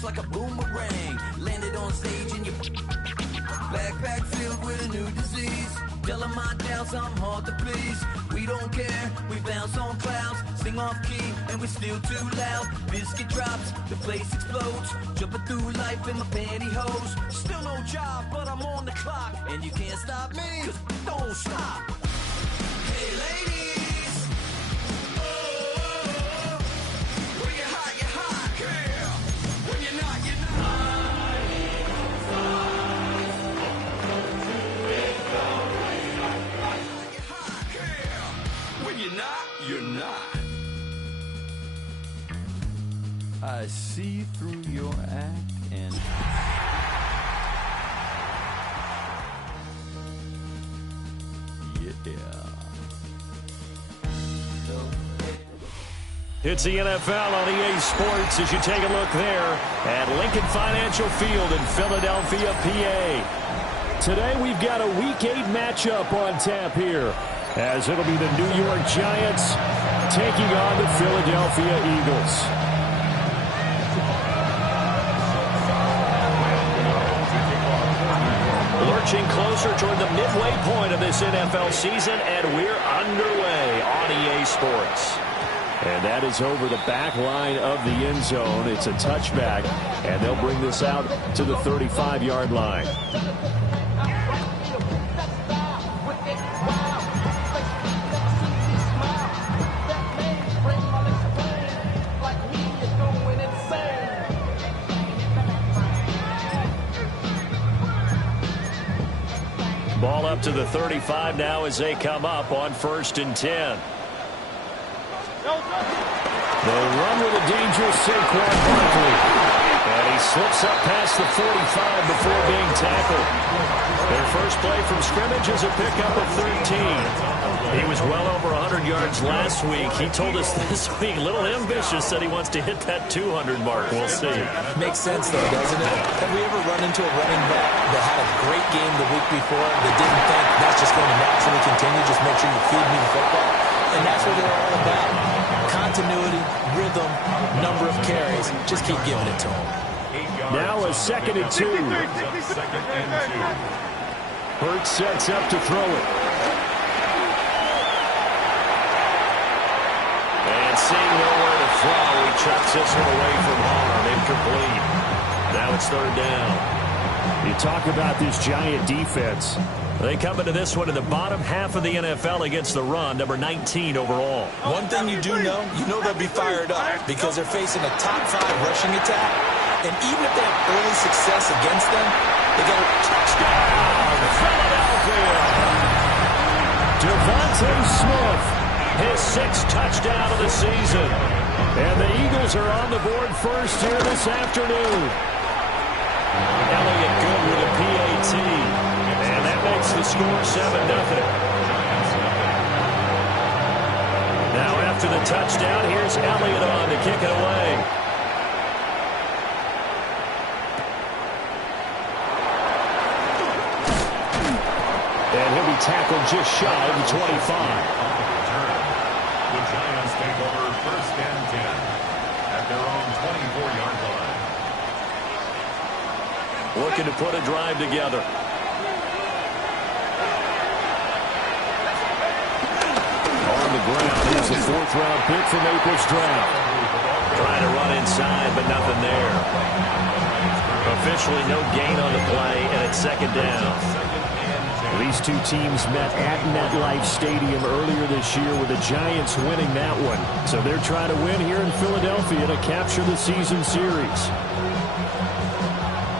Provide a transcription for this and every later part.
bounce like a boomerang. Landed on stage in your backpack filled with a new disease. Tell 'em my doubts, I'm hard to please. We don't care, we bounce on clouds. Sing off key, and we're still too loud. Biscuit drops, the place explodes. Jumping through life in my pantyhose. Still no job, but I'm on the clock. And you can't stop me, 'cause don't stop. Hey ladies, oh, when you're hot, yeah. When you're not, you're not. When you're not, you're not. I see through your act and... yeah. It's the NFL on EA Sports as you take a look there at Lincoln Financial Field in Philadelphia, PA. Today we've got a Week 8 matchup on tap here, as it'll be the New York Giants taking on the Philadelphia Eagles. Lurching closer toward the midway point of this NFL season, and we're underway on EA Sports. And that is over the back line of the end zone. It's a touchback, and they'll bring this out to the 35-yard line. Ball up to the 35 now as they come up on 1st and 10. They run with a dangerous Saquon Barkley. And he slips up past the 45 before being tackled. Their first play from scrimmage is a pickup of 13. He was well over 100 yards last week. He told us this week, a little ambitious, said he wants to hit that 200 mark. We'll see. Makes sense, though, doesn't it? Have we ever run into a running back that had a great game the week before that didn't think that's just going to naturally continue? Just make sure you feed me the football. And that's what they're all about. Continuity, rhythm, number of carries. Just keep giving it to them. Now a 2nd and 2. Hurts sets up to throw it. And seeing nowhere to throw, he chucks this one away from harm. Incomplete. Now it's 3rd down. You talk about this Giant defense. They come into this one in the bottom half of the NFL against the run, number 19 overall. One thing you do know, they'll be fired up because they're facing a top 5 rushing attack. And even if they have early success against them, they got a touchdown. Philadelphia. Devontae Smith, his 6th touchdown of the season. And the Eagles are on the board first here this afternoon. Elliott good with a PAT. And that makes the score 7-0. Now after the touchdown, here's Elliott on to kick it away. And he'll be tackled just shy of the 25. The Giants take over 1st and 10 at their own 24-yard line. Looking to put a drive together. On the ground, here's the 4th-round pick from April's draft. Trying to run inside, but nothing there. Officially no gain on the play, and it's 2nd down. These two teams met at MetLife Stadium earlier this year with the Giants winning that one. So they're trying to win here in Philadelphia to capture the season series.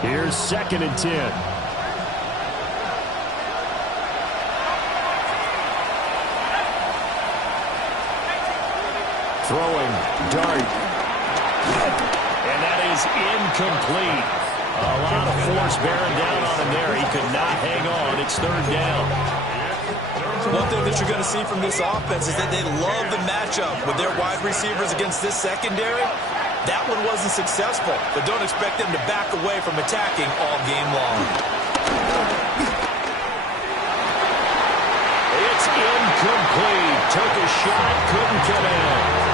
Here's 2nd and 10. Throwing, dart. And that is incomplete. A lot of force bearing down on him there. He could not hang on. It's 3rd down. One thing that you're going to see from this offense is that they love the matchup with their wide receivers against this secondary. That one wasn't successful, but don't expect them to back away from attacking all game long. It's incomplete. Took a shot, couldn't get in.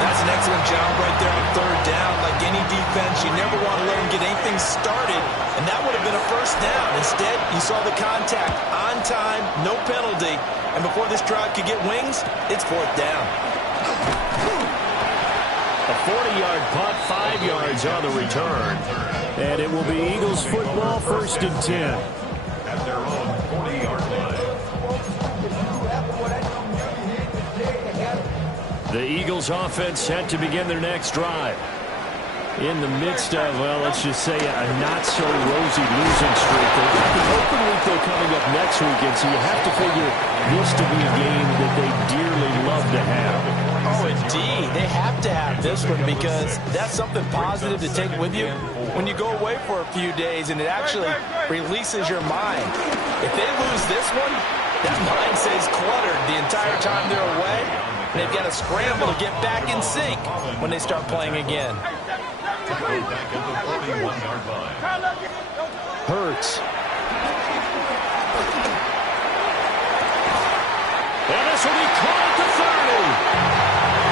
That's an excellent job right there on third down. Like any defense, you never want to let them get anything started, and that would have been a first down. Instead, you saw the contact on time, no penalty, and before this drive could get wings, it's fourth down. A 40-yard punt, 5 yards on the return. And it will be Eagles football, 1st and 10. At their own 40-yard line. The Eagles offense set to begin their next drive. In the midst of, well, let's just say a not-so-rosy losing streak. They've got the open week, though, coming up next weekend, so you have to figure this to be a game that they dearly love to have. Oh, indeed. They have to have this one because that's something positive to take with you when you go away for a few days, and it actually releases your mind. If they lose this one, that mind stays cluttered the entire time they're away, and they've got to scramble to get back in sync when they start playing again. Back at the 41-yard line. Hurts. And this will be caught at the 30.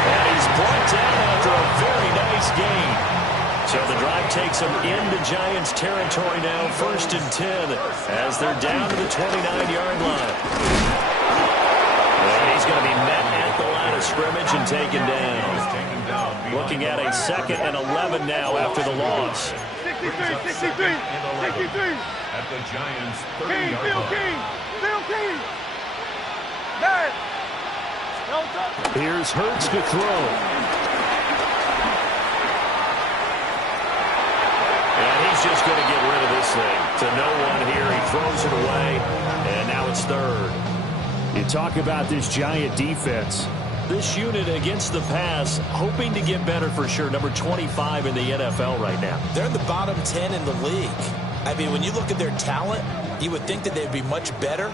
And he's brought down after a very nice gain. So the drive takes them into Giants territory now, 1st and 10, as they're down to the 29-yard line. And he's going to be met at the line of scrimmage and taken down. Looking at a 2nd and 11 now after the loss. 63. At the Giants' 30-yard line. Here's Hurts to throw. And he's just going to get rid of this thing. To no one here. He throws it away. And now it's 3rd. You talk about this Giant defense. This unit against the pass, hoping to get better for sure. Number 25 in the NFL right now. They're in the bottom 10 in the league. I mean, when you look at their talent, you would think that they'd be much better.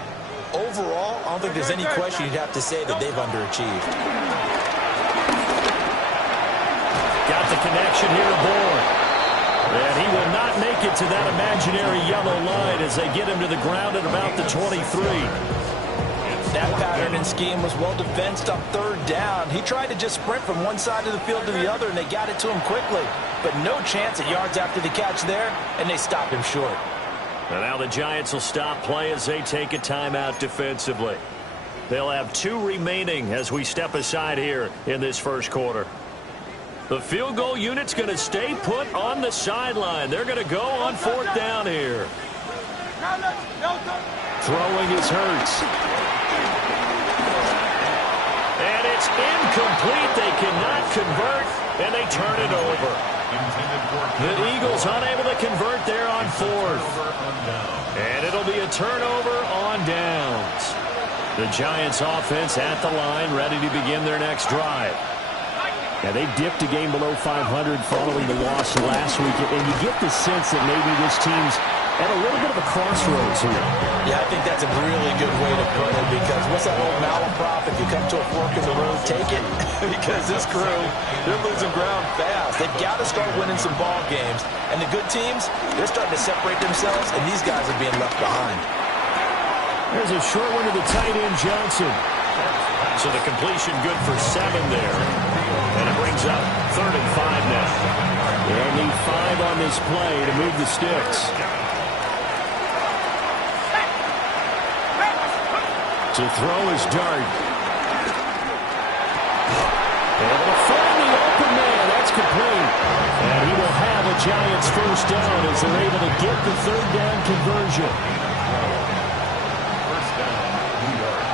Overall, I don't think there's any question you'd have to say that they've underachieved. Got the connection here to Bourne. And he will not make it to that imaginary yellow line as they get him to the ground at about the 23. That pattern and scheme was well defensed on third down. He tried to just sprint from one side of the field to the other, and they got it to him quickly. But no chance at yards after the catch there, and they stopped him short. And now the Giants will stop play as they take a timeout defensively. They'll have 2 remaining as we step aside here in this first quarter. The field goal unit's going to stay put on the sideline. They're going to go on 4th down here. Throwing is Hurts. And it's incomplete. They cannot convert, and they turn it over. The Eagles unable to convert there on 4th. And it'll be a turnover on downs. The Giants offense at the line, ready to begin their next drive. Now, they dipped a game below 500 following the loss last week, and you get the sense that maybe this team's at a little bit of a crossroads here. Yeah, I think that's a really good way to put it, because what's that old malaprop? If you come to a fork in the road, take it. Because this crew, they're losing ground fast. They've got to start winning some ball games. And the good teams, they're starting to separate themselves, and these guys are being left behind. There's a short one to the tight end, Johnson. So the completion good for 7 there. And it brings up 3rd and 5 now. They'll need 5 on this play to move the sticks. To throw is Dart. Able to find the open man. That's complete. And he will have a Giants first down as they're able to get the 3rd down conversion. First down, New York.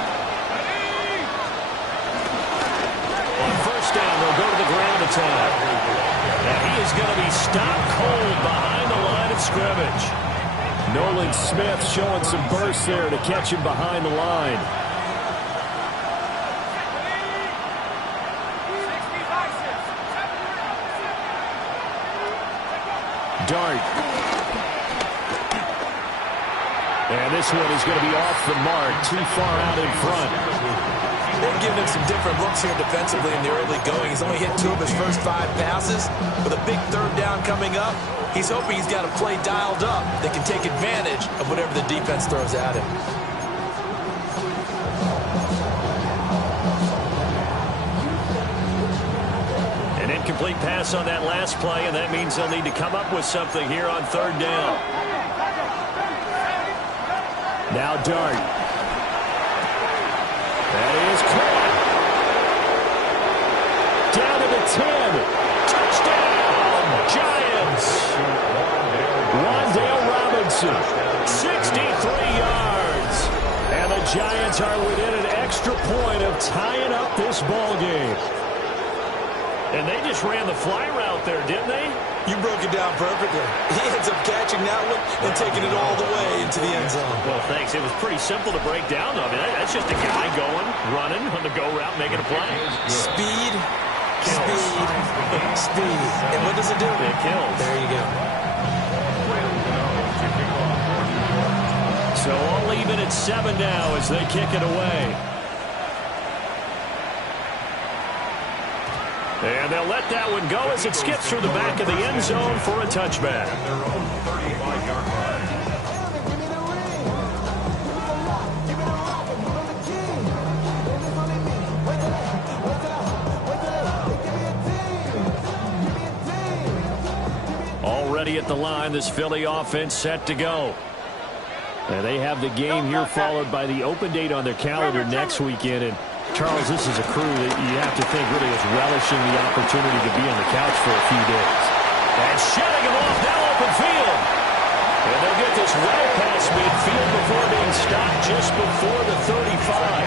On first down, they'll go to the ground attack. And he is going to be stopped cold behind the line of scrimmage. Nolan Smith showing some burst there to catch him behind the line. Dart. And this one is going to be off the mark, too far out in front. They've given him some different looks here defensively in the early going. He's only hit 2 of his first 5 passes. With a big 3rd down coming up, he's hoping he's got a play dialed up that can take advantage of whatever the defense throws at him. Incomplete pass on that last play, and that means they'll need to come up with something here on third down. Now Dart. That is caught. Down to the 10. Touchdown, Giants. Wan'Dale Robinson, 63 yards. And the Giants are within an extra point of tying up this ball game. And they just ran the fly route there, didn't they? You broke it down perfectly. He ends up catching that one and taking it all the way into the end zone. Well, thanks. It was pretty simple to break down, though. I mean, that's just a guy going, running on the go route, making a play. Speed, speed, speed. And what does it do? It kills. There you go. So all even at 7 now as they kick it away. And they'll let that one go as it skips through the back of the end zone for a touchback. Their own 35-yard line. Already at the line, this Philly offense set to go. And they have the game here followed by the open date on their calendar next weekend. And Charles, this is a crew that you have to think really is relishing the opportunity to be on the couch for a few days. And shutting him off now open field. And they'll get this well past midfield before being stopped just before the 35.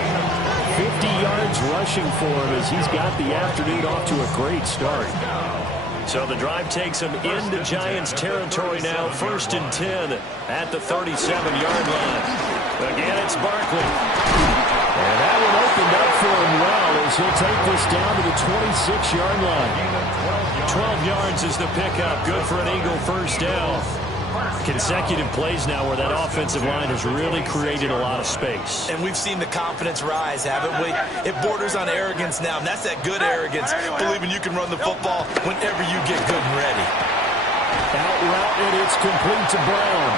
50 yards rushing for him as he's got the afternoon off to a great start. So the drive takes him into Giants territory now, 1st and 10 at the 37-yard line. Again, it's Barkley. And that one opened up for him well as he'll take this down to the 26-yard line. 12 yards is the pickup. Good for an Eagle first down. Consecutive plays now where that offensive line has really created a lot of space. And we've seen the confidence rise, haven't we? It borders on arrogance now, and that's that good arrogance, believing you can run the football whenever you get good and ready. Out route, and it's complete to Brown.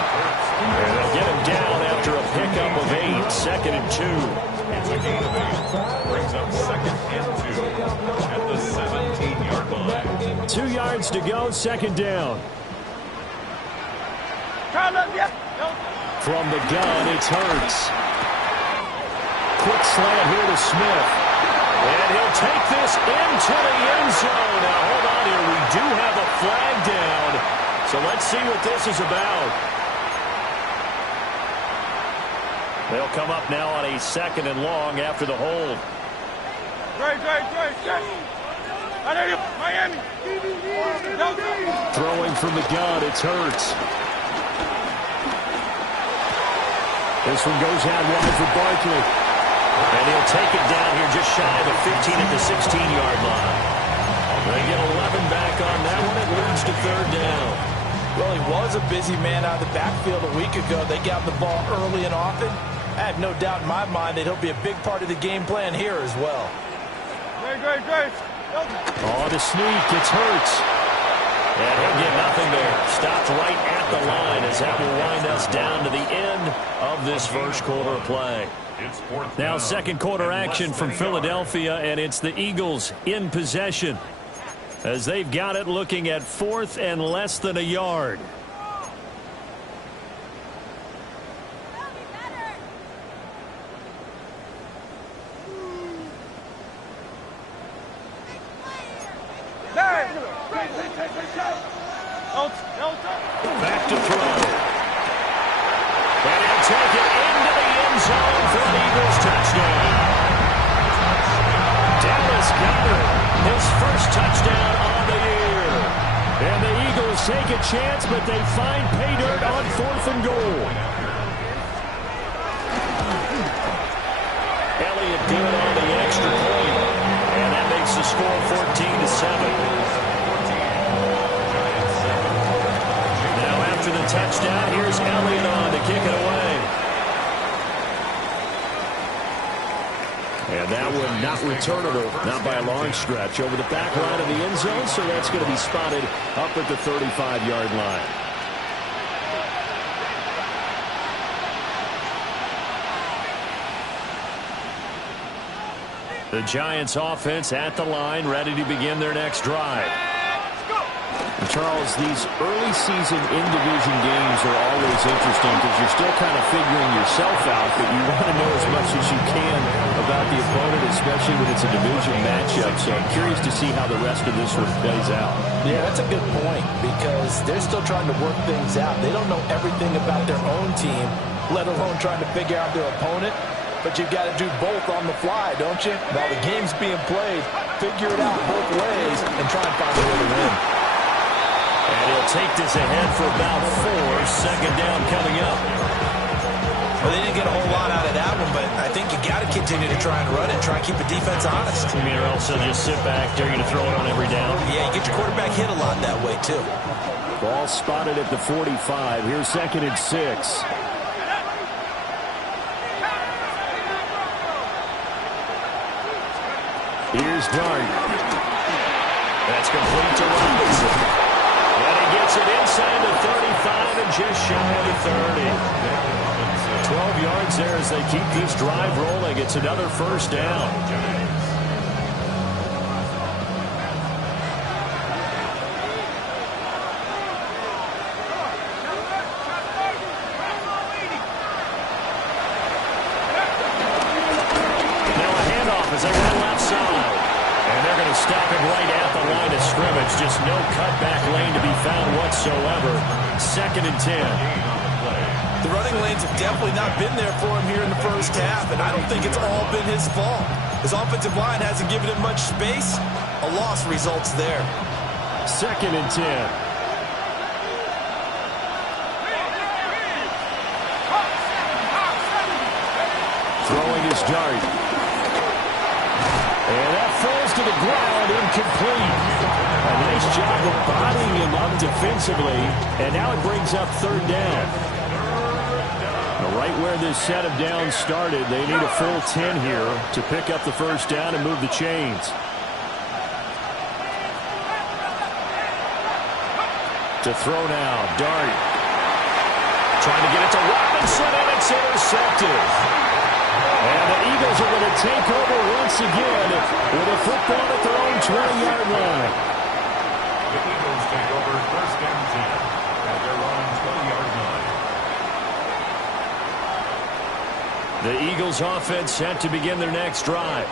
And they'll get him down after a pickup of 8, 2nd and 2. It's a gain of 8. Brings up 2nd and 2 at the 17-yard line. 2 yards to go, 2nd down. From the gun, it's Hurts. Quick slant here to Smith. And he'll take this into the end zone. Now, hold on here. We do have a flag down. So let's see what this is about. They'll come up now on a 2nd and long after the hold. Miami. Throwing from the gun, it's Hurts. This one goes out wide for Barkley. And he'll take it down here just shy of the 15 at the 16-yard line. They get 11 back on that one. It leads to 3rd down. Well, he was a busy man out of the backfield a week ago. They got the ball early and often. I have no doubt in my mind that he'll be a big part of the game plan here as well. Oh, the sneak. It's Hurts. And he'll get nothing there. Stopped right at the line as that will wind us down to the end of this first quarter of play. Now 2nd quarter action from Philadelphia, and it's the Eagles in possession as they've got it looking at 4th and less than a yard. Back to throw. And he'll take it into the end zone for an Eagles touchdown. Dallas Goedert, his first touchdown on the year. And the Eagles take a chance, but they find pay dirt on 4th and goal. Elliott good on the extra point. And that makes the score 14-7. After the touchdown, here's Elliott on to kick it away. And that one not returnable, not by a long stretch, over the back line of the end zone, so that's going to be spotted up at the 35-yard line. The Giants offense at the line, ready to begin their next drive. And Charles, these early season in-division games are always interesting because you're still kind of figuring yourself out, but you want to know as much as you can about the opponent, especially when it's a division matchup. So I'm curious to see how the rest of this one plays out. Yeah, that's a good point because they're still trying to work things out. They don't know everything about their own team, let alone trying to figure out their opponent. But you've got to do both on the fly, don't you? While the game's being played, figure it out both ways and try and find a way to win. And he'll take this ahead for about 4. Second down coming up. Well, they didn't get a whole lot out of that one, but I think you got to continue to try and run it, try and keep the defense honest. You mean or else they'll just sit back, they're going to throw it on every down? Yeah, you get your quarterback hit a lot that way, too. Ball spotted at the 45. Here's 2nd and 6. Here's Dart. That's complete to Robinson. And he gets it inside the 35 and just shy of the 30. 12 yards there as they keep this drive rolling. It's another first down. Now a handoff as they run left side. And they're going to stop him right at the line of scrimmage. Just no cutback lane to be found whatsoever. 2nd and 10. The running lanes have definitely not been there for him here in the first half, and I don't think it's all been his fault. His offensive line hasn't given him much space. A loss results there. 2nd and 10. Throwing his Dart. And that falls to the ground, incomplete. A nice job of bodying him up defensively, and now it brings up 3rd down. Right where this set of downs started, they need a full 10 here to pick up the first down and move the chains. To throw now, Dart. Trying to get it to Robinson, and it's intercepted. And the Eagles are going to take over once again with a football at their own 20-yard line. The Eagles take over 1st and 10 at their own 20-yard line. The Eagles offense set to begin their next drive.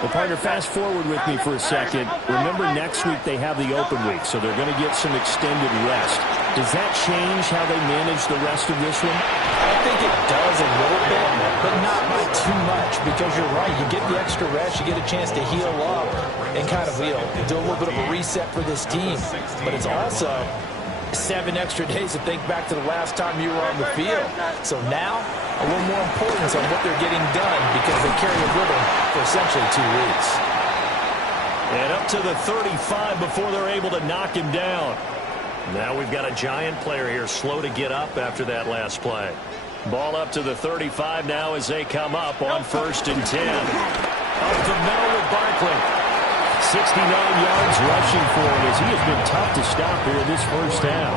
Well, partner, fast forward with me for a second. Remember, next week they have the open week, so they're going to get some extended rest. Does that change how they manage the rest of this one? I think it does a little bit, but not by too much, because you're right. You get the extra rest, you get a chance to heal up and kind of do a little bit of a reset for this team. But it's also 7 extra days to think back to the last time you were on the field. So now, a little more importance on what they're getting done because they carry it with them for essentially 2 weeks. And up to the 35 before they're able to knock him down. Now we've got a Giant player here slow to get up after that last play. Ball up to the 35 now as they come up on 1st and 10. Up the middle with Barkley. 69 yards rushing for him as he has been tough to stop here in this first half.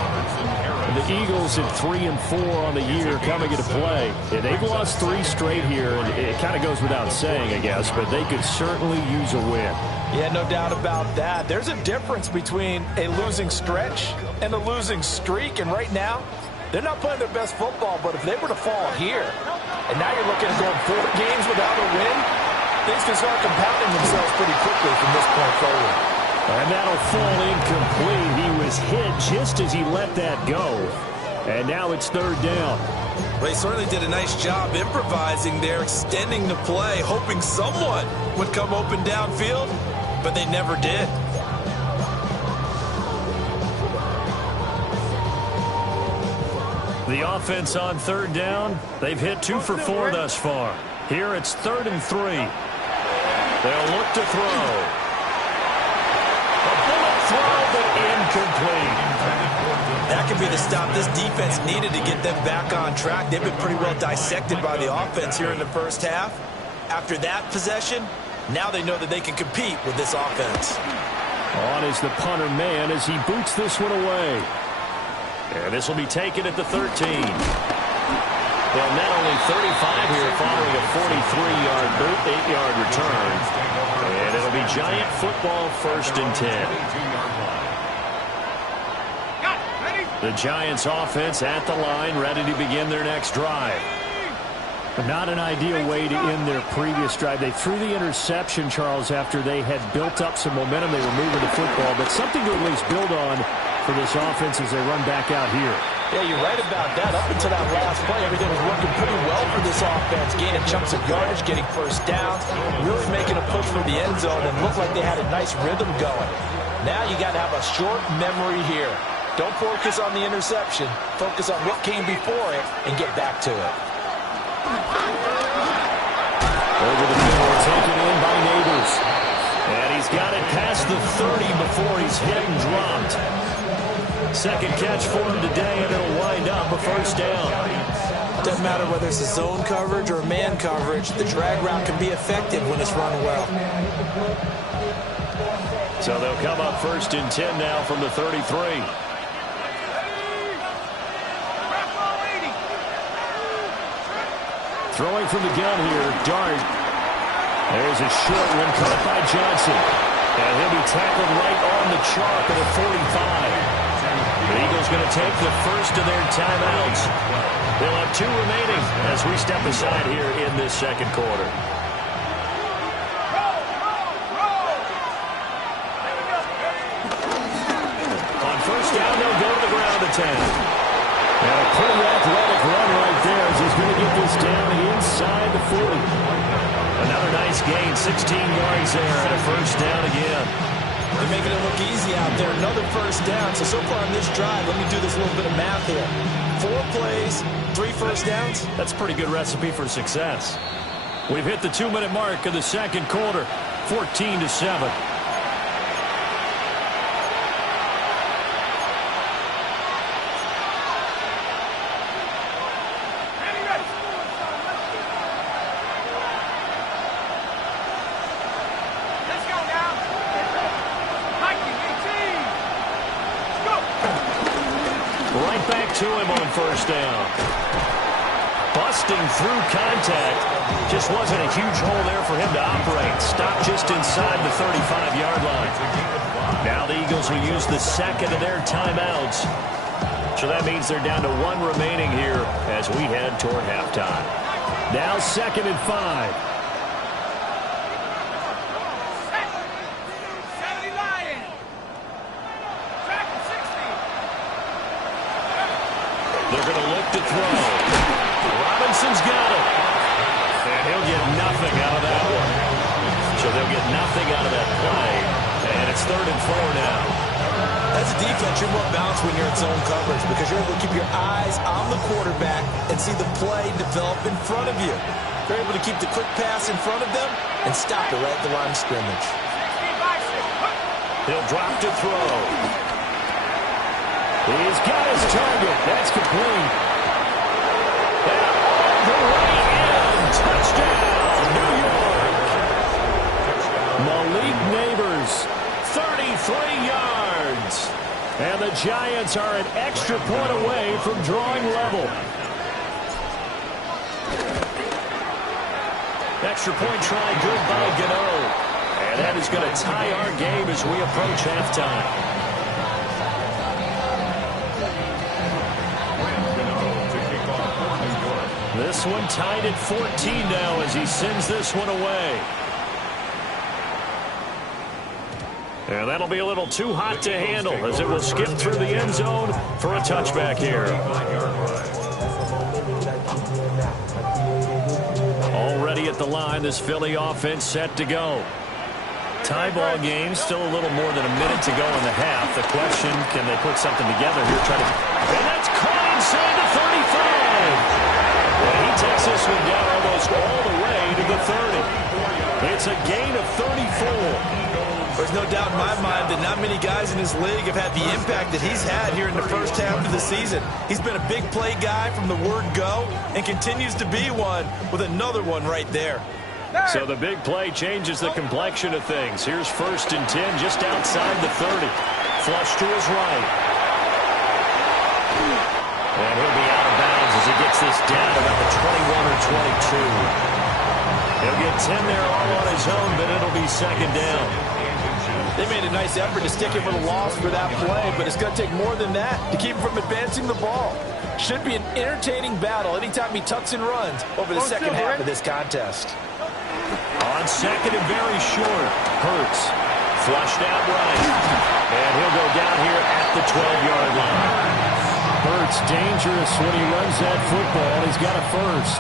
The Eagles at 3 and 4 on the year coming into play. And they've lost 3 straight here, and it kind of goes without saying, I guess, but they could certainly use a win. Yeah, no doubt about that. There's a difference between a losing stretch and a losing streak, and right now, they're not playing their best football, but if they were to fall here, and now you're looking at going 4 games without a win, things can start compounding themselves pretty quickly from this point forward. And that'll fall incomplete. He was hit just as he let that go. And now it's 3rd down. They certainly did a nice job improvising there, extending the play, hoping someone would come open downfield, but they never did. The offense on 3rd down, they've hit 2 for 4 thus far. Here it's 3rd and 3. They'll look to throw. Throw, but incomplete. That could be the stop this defense needed to get them back on track. They've been pretty well dissected by the offense here in the first half. After that possession, now they know that they can compete with this offense. On is the punter man as he boots this one away. And this will be taken at the 13. They'll net only 35 here following a 43-yard boot, 8-yard return. And it'll be Giant football, 1st and 10. The Giants offense at the line, ready to begin their next drive. Not an ideal way to end their previous drive. They threw the interception, Charles, after they had built up some momentum. They were moving the football, but something to at least build on for this offense as they run back out here. Yeah, you're right about that. Up until that last play, everything was working pretty well for this offense. Gaining chunks of yardage, getting first downs, really making a push for the end zone, and looked like they had a nice rhythm going. Now you got to have a short memory here. Don't focus on the interception. Focus on what came before it and get back to it. Over the middle, taken in by Neighbors. And he's got it past the 30 before he's hit and dropped. Second catch for him today, and it'll wind up a first down. Doesn't matter whether it's a zone coverage or man coverage, the drag route can be effective when it's run well. So they'll come up 1st and 10 now from the 33. Throwing from the gun here, Dart. There's a short one caught by Johnson. And he'll be tackled right on the chalk at a 45. The Eagles going to take the first of their timeouts. They'll have 2 remaining as we step aside here in this second quarter. On first down, they'll go to the ground attack. And a pretty athletic run right there as he's going to get this down inside the 40. Another nice gain, 16 yards there, and a first down again. They're making it look easy out there. Another first down. So far on this drive, let me do this little bit of math here. 4 plays, 3 first downs. That's a pretty good recipe for success. We've hit the 2-minute mark of the second quarter, 14-7. To him on first down. Busting through contact. Just wasn't a huge hole there for him to operate. Stopped just inside the 35-yard line. Now the Eagles will use the second of their timeouts. So that means they're down to 1 remaining here as we head toward halftime. Now 2nd and 5. They're going to look to throw. Robinson's got it. And he'll get nothing out of that one. So they'll get nothing out of that play. And it's 3rd and 4 now. As a defense, you're more balanced when you're in zone coverage because you're able to keep your eyes on the quarterback and see the play develop in front of you. They're able to keep the quick pass in front of them and stop it right at the line of scrimmage. He'll drop to throw. He's got his target. That's complete. And all the way in. Touchdown, New York. Malik Neighbors, 33 yards. And the Giants are an extra point away from drawing level. Extra point try good by Gano. And that is going to tie our game as we approach halftime. This one tied at 14 now as he sends this one away. And that'll be a little too hot to handle as it will skip through the end zone for a touchback here. Already at the line, this Philly offense set to go. Tie ball game, still a little more than a minute to go in the half. The question, can they put something together here? And that's caught inside the 35. And he takes this one down almost all the way to the 30. It's a gain of 34. There's no doubt in my mind that not many guys in this league have had the impact that he's had here in the first half of the season. He's been a big play guy from the word go and continues to be one with another one right there. So the big play changes the complexion of things. Here's 1st and 10 just outside the 30. Flush to his right. And he'll be out of bounds as he gets this down about the He'll get 10 there all on his own, but it'll be second down. They made a nice effort to stick him for the loss for that play, but it's going to take more than that to keep him from advancing the ball. Should be an entertaining battle anytime he tucks and runs over the second half of this contest. On second and very short, Hurts flushed out right, and he'll go down here at the 12-yard line. Hurts dangerous when he runs that football. He's got a first.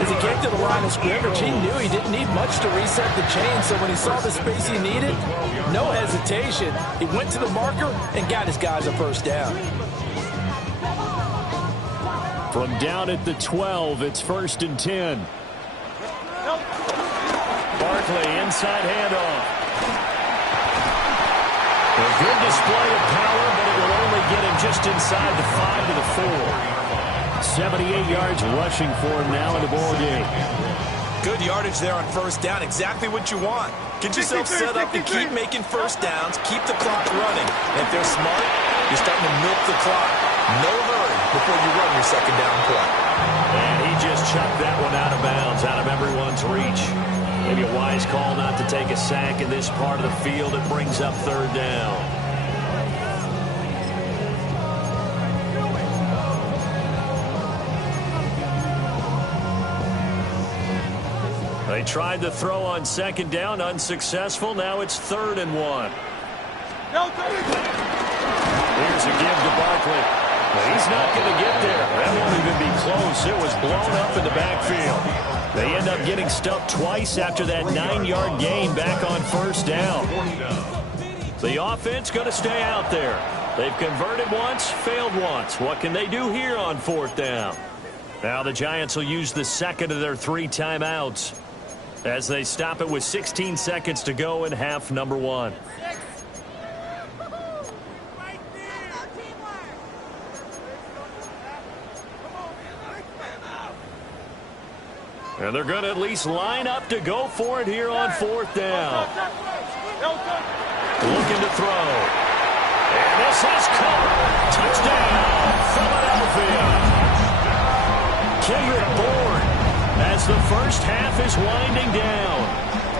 As he came to the line of scrimmage, he knew he didn't need much to reset the chain, so when he saw the space he needed, no hesitation. He went to the marker and got his guys a first down. From down at the 12, it's 1st and 10. Barkley, inside handoff. A good display of power, but it will only get him just inside the 5 to the 4. 78 yards rushing for him now in the ball game. Good yardage there on first down. Exactly what you want. Get yourself set up to keep making first downs, keep the clock running. And if they're smart, you're starting to milk the clock. No hurry before you run your second down play. And he just chucked that one out of bounds, out of everyone's reach. Maybe a wise call not to take a sack in this part of the field. It brings up third down. They tried to throw on second down, unsuccessful. Now it's 3rd and 1. Here's a give to Barkley. He's not going to get there. That won't even be close. It was blown up in the backfield. They end up getting stuffed twice after that 9-yard gain back on first down. The offense going to stay out there. They've converted once, failed once. What can they do here on 4th down? Now the Giants will use the second of their 3 timeouts as they stop it with 16 seconds to go in half number 1. And they're going to at least line up to go for it here on 4th down. Looking to throw. And this is caught. Touchdown, Philadelphia. Kendrick Bourne as the first half is winding down.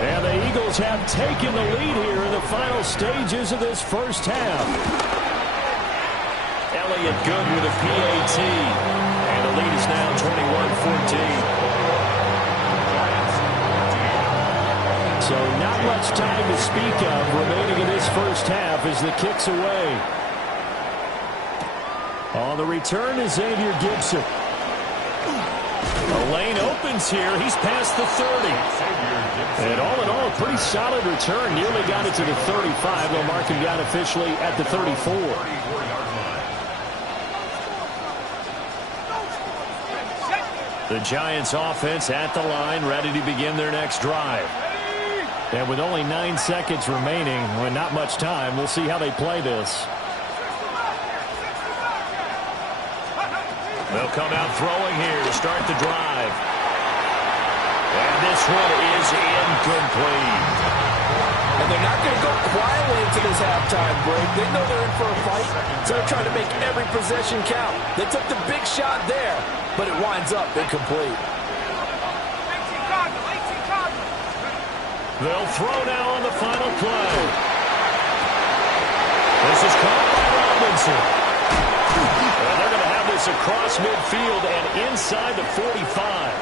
And the Eagles have taken the lead here in the final stages of this first half. Elliott good with a PAT. And the lead is now 21-14. So not much time to speak of remaining in this first half as the kick's away. On the return is Xavier Gibson. The lane opens here. He's past the 30. And all in all, a pretty solid return. Nearly got it to the 35. They'll mark him down officially at the 34. The Giants offense at the line, ready to begin their next drive. And with only 9 seconds remaining, with not much time, we'll see how they play this. They'll come out throwing here to start the drive. And this one is incomplete. And they're not going to go quietly into this halftime break. They know they're in for a fight, so they're trying to make every possession count. They took the big shot there, but it winds up incomplete. They'll throw now on the final play. This is caught by Robinson. And they're going to have this across midfield and inside the 45.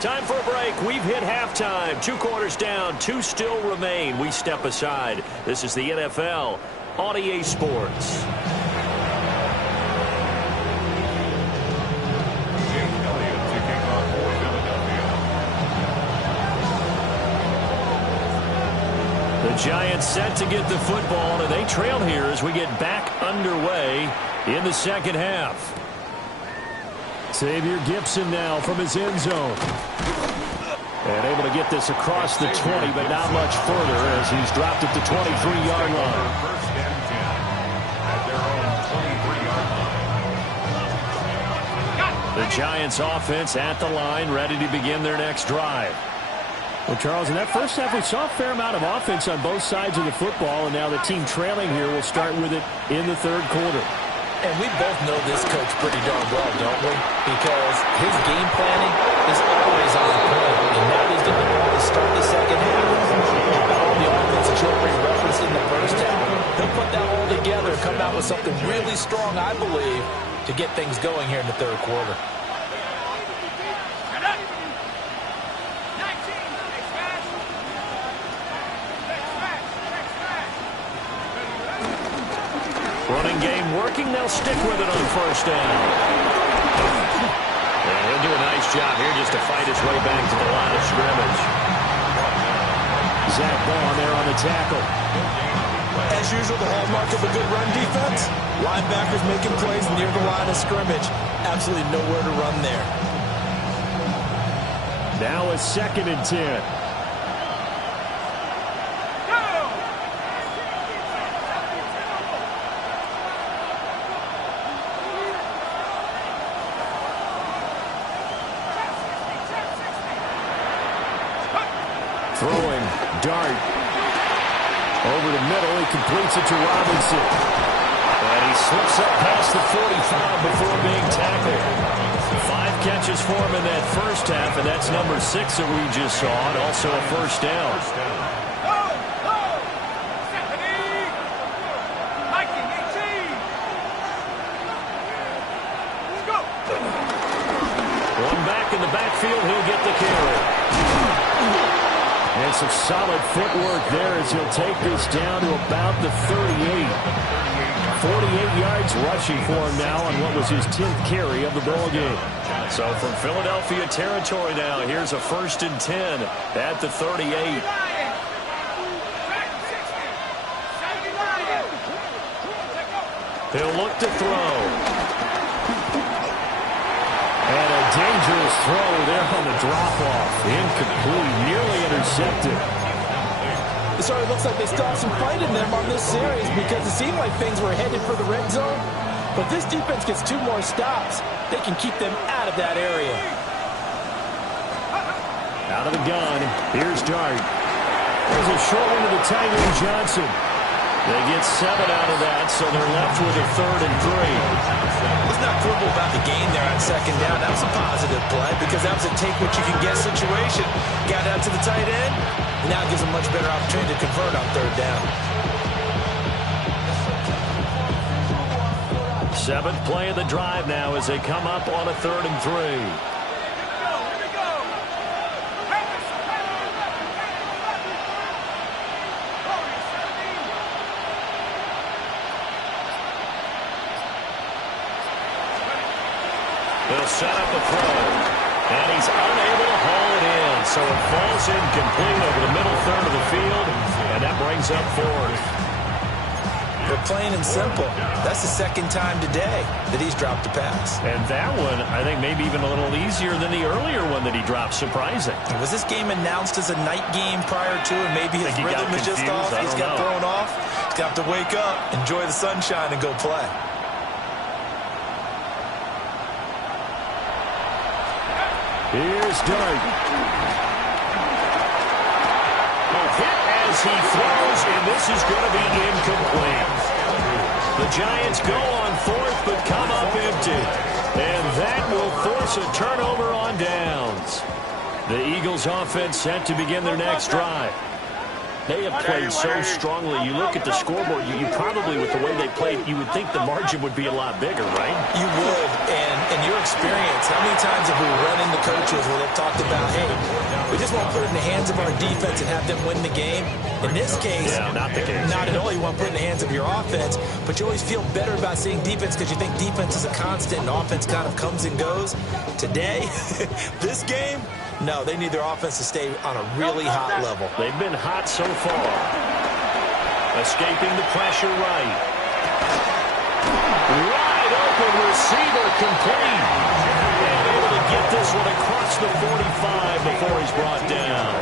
Time for a break. We've hit halftime. 2 quarters down. 2 still remain. We step aside. This is the NFL on EA Sports. The Giants set to get the football, and they trail here as we get back underway in the second half. Xavier Gibson now from his end zone. And able to get this across the 20, but not much further as he's dropped at the 23-yard line. First and 10 at their own 23-yard line. The Giants offense at the line, ready to begin their next drive. Well, Charles, in that first half, we saw a fair amount of offense on both sides of the football, and now the team trailing here will start with it in the third quarter. And we both know this coach pretty darn well, don't we? Because his game planning is always on point. And now he's going to go to start the second half. All the offense that you already referenced in the first half, he'll put that all together and come out with something really strong, I believe, to get things going here in the third quarter. Running game working. They'll stick with it on first down. And he'll do a nice job here just to fight his way back to the line of scrimmage. Zach Ball there on the tackle. As usual, the hallmark of a good run defense, linebackers making plays near the line of scrimmage. Absolutely nowhere to run there. Now a 2nd and 10. Throwing, dart. Over the middle, he completes it to Robinson. And he slips up past the 45 before being tackled. 5 catches for him in that first half, and that's number 6 that we just saw, and also a first down. One back in the backfield, he'll get the carry. And some solid footwork there as he'll take this down to about the 38. 48 yards rushing for him now on what was his 10th carry of the ball game. So from Philadelphia territory now, here's a 1st and 10 at the 38. He'll look to throw. And a dangerous throw there on the drop-off. Incomplete, nearly intercepted. It sort of looks like they still have some fight in them on this series because it seemed like things were headed for the red zone. But this defense gets 2 more stops. They can keep them out of that area. Out of the gun, here's Dart. There's a short one to the tight end, Johnson. They get 7 out of that, so they're left with a 3rd and 3. Let's not quibble about the gain there on 2nd down. That was a positive play because that was a take-what-you-can-get situation. Got out to the tight end. Now it gives them much better opportunity to convert on 3rd down. 7th play of the drive now as they come up on a 3rd and 3. They'll set up a throw, and he's unable to haul it in, so it falls incomplete over the middle 3rd of the field, and that brings up 4th. But plain and simple, that's the 2nd time today that he's dropped a pass. And that one, I think, maybe even a little easier than the earlier one that he dropped. Surprising. Was this game announced as a night game prior to, and maybe his rhythm is just off? He's got thrown off. He's got to wake up, enjoy the sunshine, and go play. Here's Dart. Hit as he throws, and this is going to be incomplete. The Giants go on 4th, but come up empty. And that will force a turnover on downs. The Eagles offense set to begin their next drive. They have played so strongly. You look at the scoreboard, you probably, with the way they played, you would think the margin would be a lot bigger, right? You would. And in your experience, how many times have we run into coaches where they've talked about, hey, we just want to put it in the hands of our defense and have them win the game? In this case, not the case. Not at all. You want to put it in the hands of your offense, but you always feel better about seeing defense because you think defense is a constant and offense kind of comes and goes. Today, this game, no, they need their offense to stay on a really hot level. They've been hot so far. Escaping the pressure right. Wide open receiver complete. And able to get this one across the 45 before he's brought down.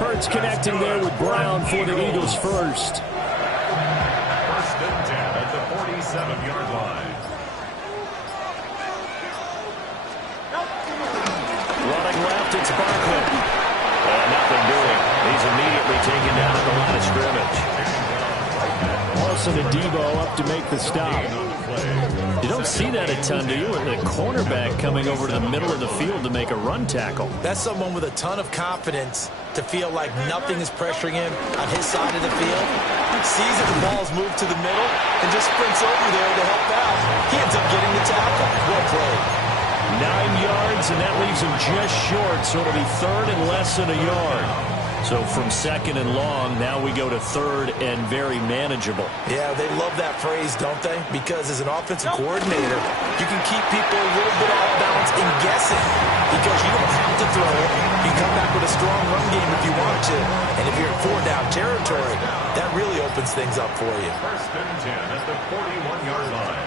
Hurts connecting there with Brown for the Eagles first. 1st and 10 at the 47-yard line. Running left, it's Barkley. And Wilson and Debo up to make the stop. You don't see that a ton, do you? The cornerback coming over to the middle of the field to make a run tackle. That's someone with a ton of confidence to feel like nothing is pressuring him on his side of the field. Sees that the ball's moved to the middle and just sprints over there to help out. He ends up getting the tackle. Well played. 9 yards, and that leaves him just short, so it'll be third and less than a yard. So from second and long, now we go to third and very manageable. Yeah, they love that phrase, don't they? Because as an offensive coordinator, you can keep people a little bit off balance and guessing because you don't have to throw it. You come back with a strong run game if you want to. And if you're in 4-down territory, that really opens things up for you. First and 10 at the 41-yard line.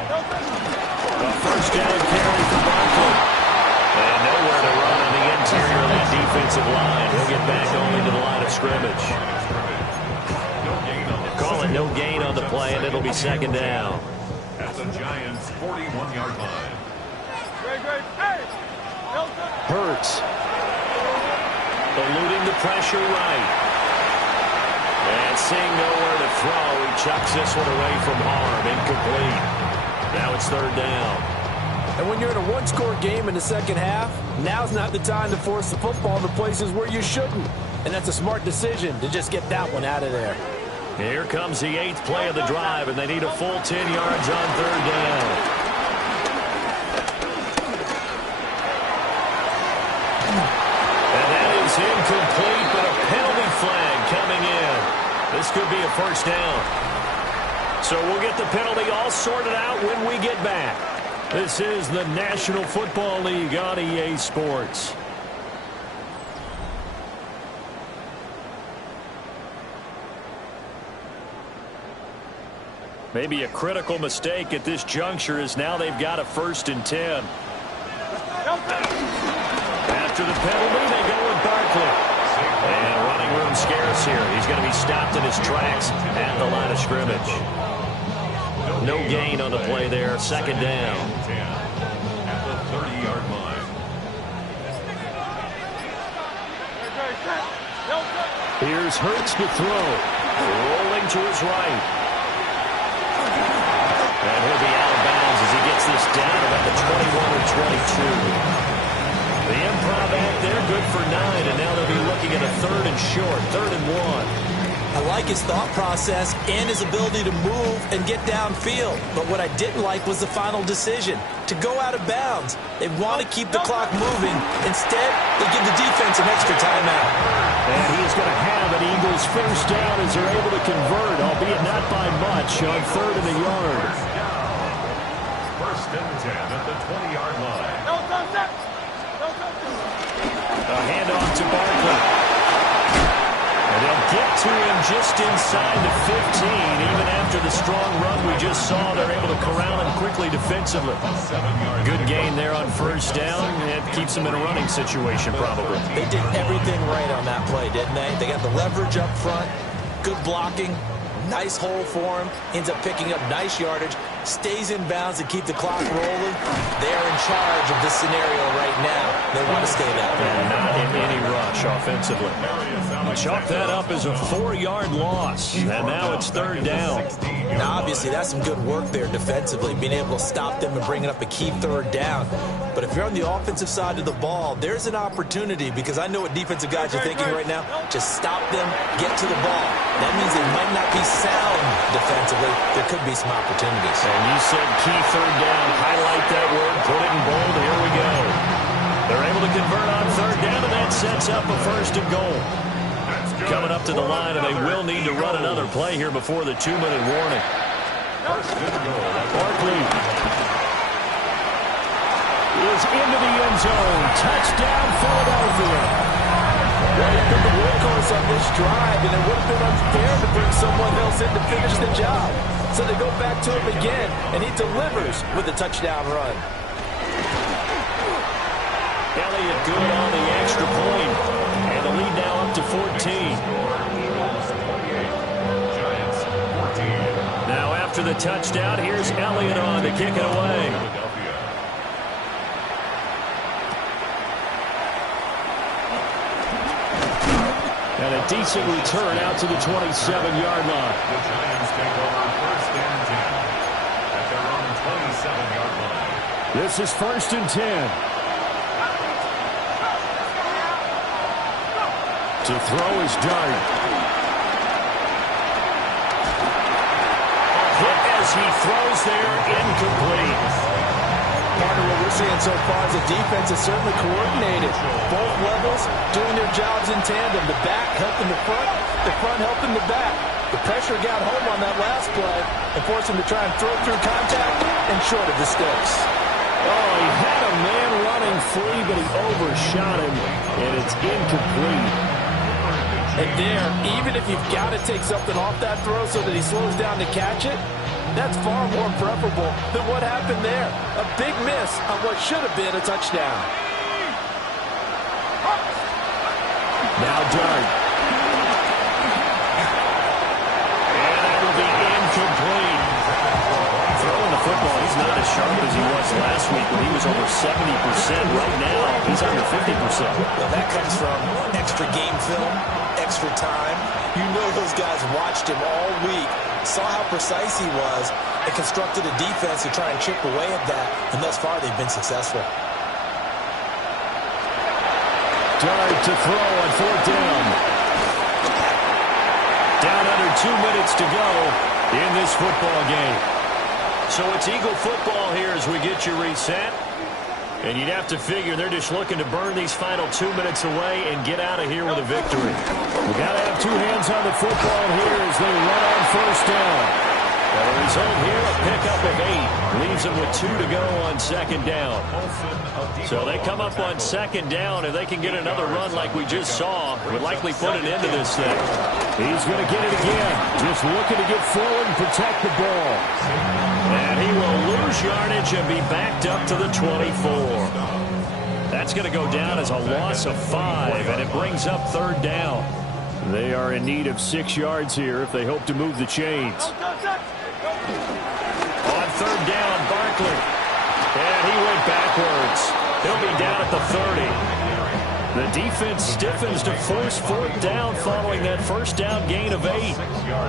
A first down carry for Barkley. And nowhere to run on the interior of that defensive line. He'll get back only to the line of scrimmage. Call it no gain on the play, and it'll be second down. At the Giants' 41-yard line. Hurts. Eluding the pressure right. And seeing nowhere to throw, he chucks this one away from harm. Incomplete. Now it's third down. And when you're in a one-score game in the second half, now's not the time to force the football to places where you shouldn't. And that's a smart decision to just get that one out of there. Here comes the 8th play of the drive, and they need a full 10 yards on third down. And that is incomplete, but a penalty flag coming in. This could be a first down. So we'll get the penalty all sorted out when we get back. This is the National Football League on EA Sports. Maybe a critical mistake at this juncture is now they've got a 1st and 10. After the penalty, they go with Barkley. And running room scarce here. He's going to be stopped in his tracks at the line of scrimmage. No gain on the play there. Second down. At the 30-yard line. Here's Hurts to throw. Rolling to his right. And he'll be out of bounds as he gets this down about the 21 or 22. The improv act there, good for 9, and now they'll be looking at a 3rd and short, 3rd and 1. I like his thought process and his ability to move and get downfield. But what I didn't like was the final decision, to go out of bounds. They want to keep the clock moving. Instead, they give the defense an extra timeout. And he's going to have an Eagles first down as they're able to convert, albeit not by much, on 3rd and a yard. First and 10 at the 20-yard line. A handoff to Barkley. And they'll get to him just inside the 15. Even after the strong run we just saw, they're able to corral him quickly defensively. Good gain there on first down. It keeps them in a running situation probably. They did everything right on that play, didn't they? They got the leverage up front, good blocking, nice hole for him, ends up picking up nice yardage, stays in bounds to keep the clock rolling. They are in charge of this scenario right now. They want to stay that way. And not in any rush offensively. Chalk that up as a 4-yard loss. And now it's third down. Now, obviously, that's some good work there defensively, being able to stop them and bringing up a key third down. But if you're on the offensive side of the ball, there's an opportunity, because I know what defensive guys are thinking right now. Just stop them, get to the ball. That means they might not be sound defensively. There could be some opportunities. And you said key third down. Highlight that word. Put it in bold. Here we go. They're able to convert on third down, and that sets up a 1st and goal. Coming up to the line, and they will need to run another play here before the 2-minute warning. Barkley is into the end zone. Touchdown, Philadelphia. Well, he's been the workhorse on this drive, and it would have been unfair to bring someone else in to finish the job. So they go back to him again, and he delivers with a touchdown run. Elliott good on the extra point. And the lead now up to 14. Now after the touchdown, here's Elliott on to kick it away. And a decent return out to the 27-yard line. The Giants take over 1st and 10 at their own 27-yard line. This is 1st and 10. To throw is Dart. Hit as he throws there, incomplete. Partner, what we're seeing so far is the defense is certainly coordinated. Both levels doing their jobs in tandem. The back helping the front helping the back. The pressure got home on that last play and forced him to try and throw through contact and short of the sticks. Oh, he had a man running free, but he overshot him, and it's incomplete. And there, even if you've got to take something off that throw so that he slows down to catch it, that's far more preferable than what happened there. A big miss on what should have been a touchdown. Now Dart. And that will be incomplete. Throwing the football, he's not as sharp as he was last week when he was over 70%. Right now, he's under 50%. Well, that comes from extra game film, extra time. You know those guys watched him all week, saw how precise he was, and constructed a defense to try and chip away at that, and thus far they've been successful. Dart to throw on 4th down. Down under 2 minutes to go in this football game. So it's Eagle football here as we get you reset. And you'd have to figure they're just looking to burn these final 2 minutes away and get out of here with a victory. We got to have two hands on the football here as they run on 1st down. The result here, a pickup of 8. Leaves them with 2 to go on 2nd down. So they come up on 2nd down. If they can get another run like we just saw, would likely put an end to this thing. He's going to get it again. Just looking to get forward and protect the ball. And he will lose yardage and be backed up to the 24. That's going to go down as a loss of 5, and it brings up 3rd down. They are in need of 6 yards here if they hope to move the chains. On 3rd down, Barkley. And he went backwards. He'll be down at the 30. The defense stiffens to force 4th down following that 1st down gain of 8.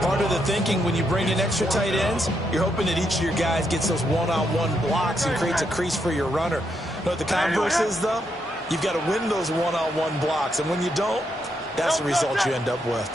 Part of the thinking when you bring in extra tight ends, you're hoping that each of your guys gets those one-on-one blocks and creates a crease for your runner. You know what the converse is, though? You've got to win those one-on-one blocks, and when you don't, that's the result you end up with.